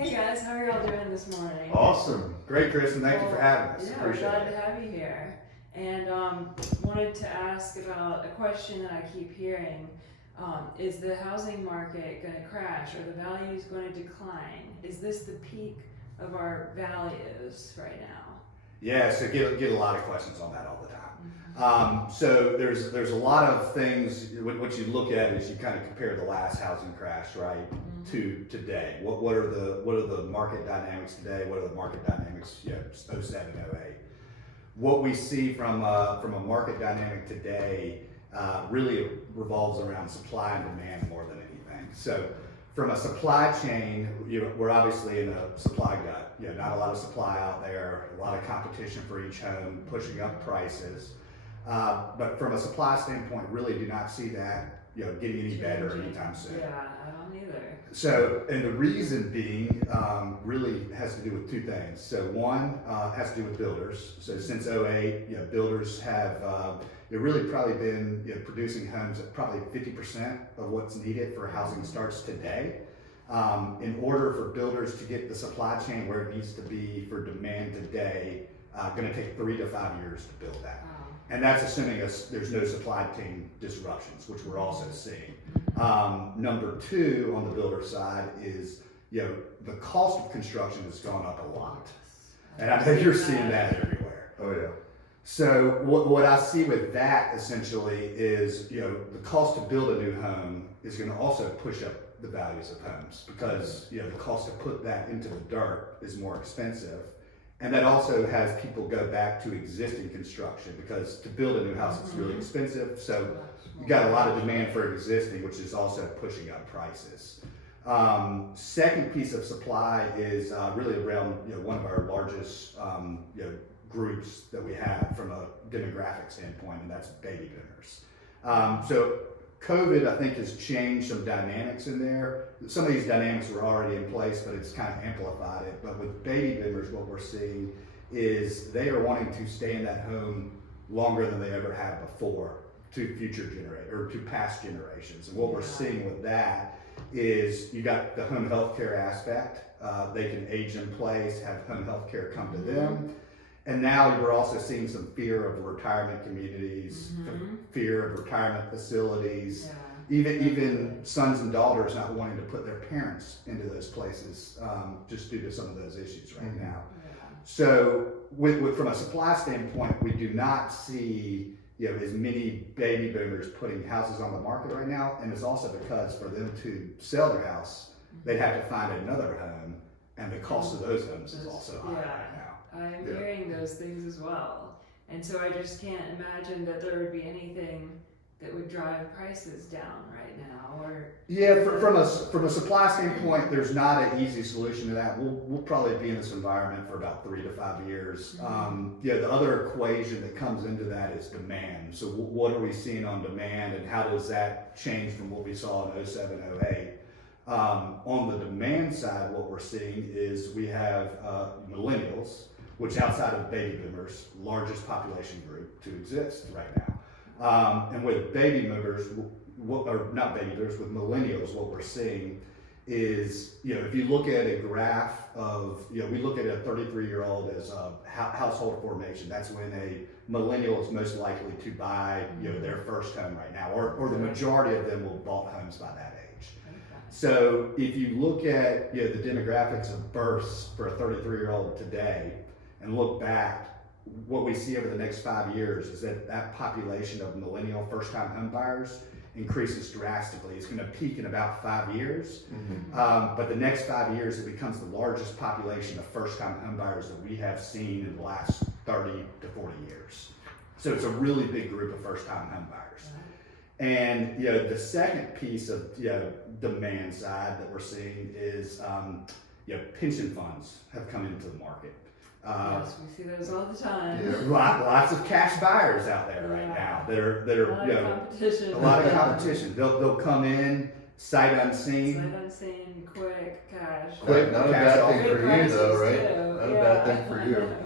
Hey guys, how are y'all doing this morning? Awesome. Great, Kristen. Thank you for having us. Yeah, we're glad to have you here. And wanted to ask about a question that I keep hearing. Is the housing market going to crash? Are the values going to decline? Is this the peak of our values right now? Yeah, so get a lot of questions on that all the time. So there's a lot of things. What you look at is you kind of compare the last housing crash, right, to today. What are the market dynamics today? What are the market dynamics, 07, 08? What we see from a market dynamic today really revolves around supply and demand more than anything. So from a supply chain, we're obviously in a supply gut. Not a lot of supply out there, a lot of competition for each home, pushing up prices. But from a supply standpoint, really do not see that getting any better anytime soon. Yeah, I don't either. So, and the reason being really has to do with two things. So one has to do with builders. So since 08, builders have really probably been producing homes at probably 50% of what's needed for housing starts today. In order for builders to get the supply chain where it needs to be for demand today, going to take 3 to 5 years to build that. And that's assuming there's no supply chain disruptions, which we're also seeing. Number two on the builder side is, the cost of construction has gone up a lot. And I know you're seeing that everywhere. Oh yeah. So what I see with that essentially is, the cost to build a new home is going to also push up the values of homes because, the cost to put that into the dirt is more expensive. And that also has people go back to existing construction because to build a new house is really expensive. So you got a lot of demand for existing, which is also pushing up prices. Second piece of supply is really around one of our largest groups that we have from a demographic standpoint, and that's baby boomers. So COVID, I think, has changed some dynamics in there. Some of these dynamics were already in place, but it's kind of amplified it. But with baby boomers, what we're seeing is they are wanting to stay in that home longer than they ever have before to to past generations. And what we're seeing with that is you got the home health care aspect. They can age in place, have home health care come to them. And now we're also seeing some fear of retirement communities, fear of retirement facilities, even sons and daughters not wanting to put their parents into those places just due to some of those issues right now. So from a supply standpoint, we do not see as many baby boomers putting houses on the market right now. And it's also because for them to sell their house, they'd have to find another home, and the cost of those homes is also high right now. I'm hearing those things as well. And so I just can't imagine that there would be anything that would drive prices down right now. From a supply standpoint, there's not an easy solution to that. We'll probably be in this environment for about 3 to 5 years. The other equation that comes into that is demand. So what are we seeing on demand, and how does that change from what we saw in 07, 08? On the demand side, what we're seeing is we have millennials, which outside of baby boomers, largest population group to exist right now. And with baby boomers, not baby boomers, with millennials, what we're seeing is, if you look at a graph of, we look at a 33-year-old as a household formation. That's when a millennial is most likely to buy, their first home right now, or the majority of them will have bought homes by that age. So if you look at the demographics of births for a 33-year-old today, and look back, what we see over the next 5 years is that population of millennial first-time home buyers increases drastically. It's going to peak in about 5 years, but the next 5 years it becomes the largest population of first-time home buyers that we have seen in the last 30 to 40 years. So it's a really big group of first-time home buyers. And the second piece of demand side that we're seeing is pension funds have come into the market. Yes, we see those all the time. Lots of cash buyers out there right now that are competition. A lot of competition. They'll come in sight unseen. Sight unseen, quick cash. Quick, not a bad thing for you though, right? Too. Not a bad thing for you.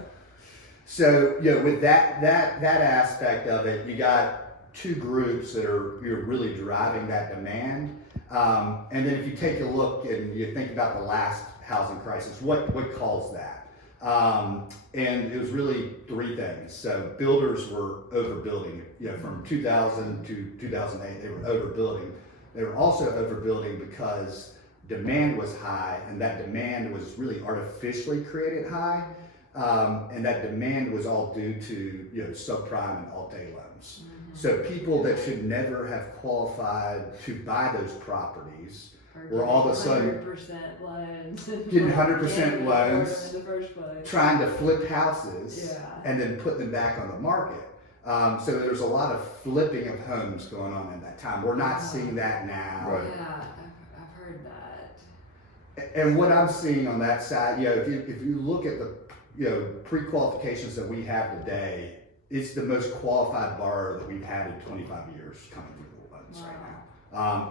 So with that aspect of it, you got two groups that are really driving that demand. And then if you take a look and you think about the last housing crisis, what caused that? And it was really three things. So builders were overbuilding. From 2000 to 2008, they were overbuilding. They were also overbuilding because demand was high, and that demand was really artificially created high. And that demand was all due to subprime and alt-A loans. So people that should never have qualified to buy those properties were all of a sudden 100% loans. getting 100% loans, in the first place. trying to flip houses, Yeah. and then put them back on the market. So there's a lot of flipping of homes going on in that time. We're not seeing that now. Right. Yeah, I've heard that. And what I'm seeing on that side, if you look at the pre-qualifications that we have today, it's the most qualified borrower that we've had in 25 years coming through the loans right now.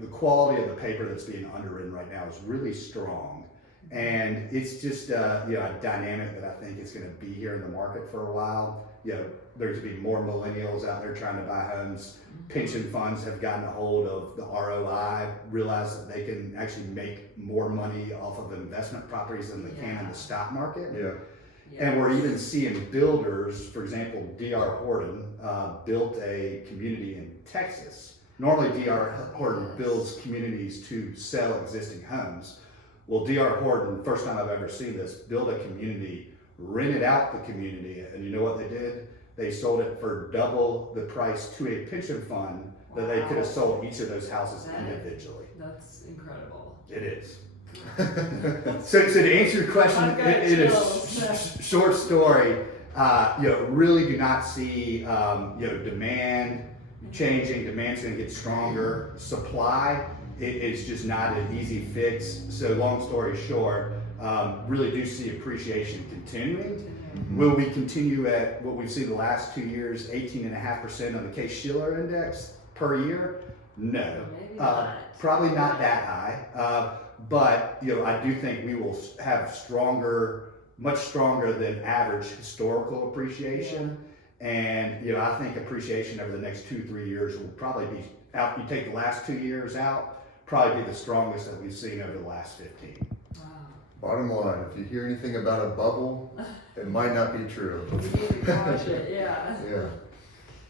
The quality of the paper that's being underwritten right now is really strong, and it's just a dynamic that I think is going to be here in the market for a while. There's going to be more millennials out there trying to buy homes. Pension funds have gotten a hold of the ROI, realize that they can actually make more money off of investment properties than they can in the stock market. Yeah. And we're even seeing builders, for example, D.R. Horton built a community in Texas. Normally D.R. Horton builds communities to sell existing homes. Well, D.R. Horton, first time I've ever seen this, built a community, rented out the community, and you know what they did? They sold it for double the price to a pension fund that they could have sold each of those houses individually. That's incredible. It is. So to answer your question, I've got in a chills. short story, really do not see demand changing. Demand's going to get stronger. Supply is just not an easy fix. So long story short, really do see appreciation continuing. Will we continue at what we've seen the last 2 years, 18.5% on the Case-Shiller index per year? No, Maybe not. probably not that high. But I do think we will have much stronger than average historical appreciation. And I think appreciation over the next 2-3 years will probably be out. You take the last 2 years out, probably be the strongest that we've seen over the last 15. Wow. Bottom line, if you hear anything about a bubble, it might not be true. We need to watch it, yeah. Yeah.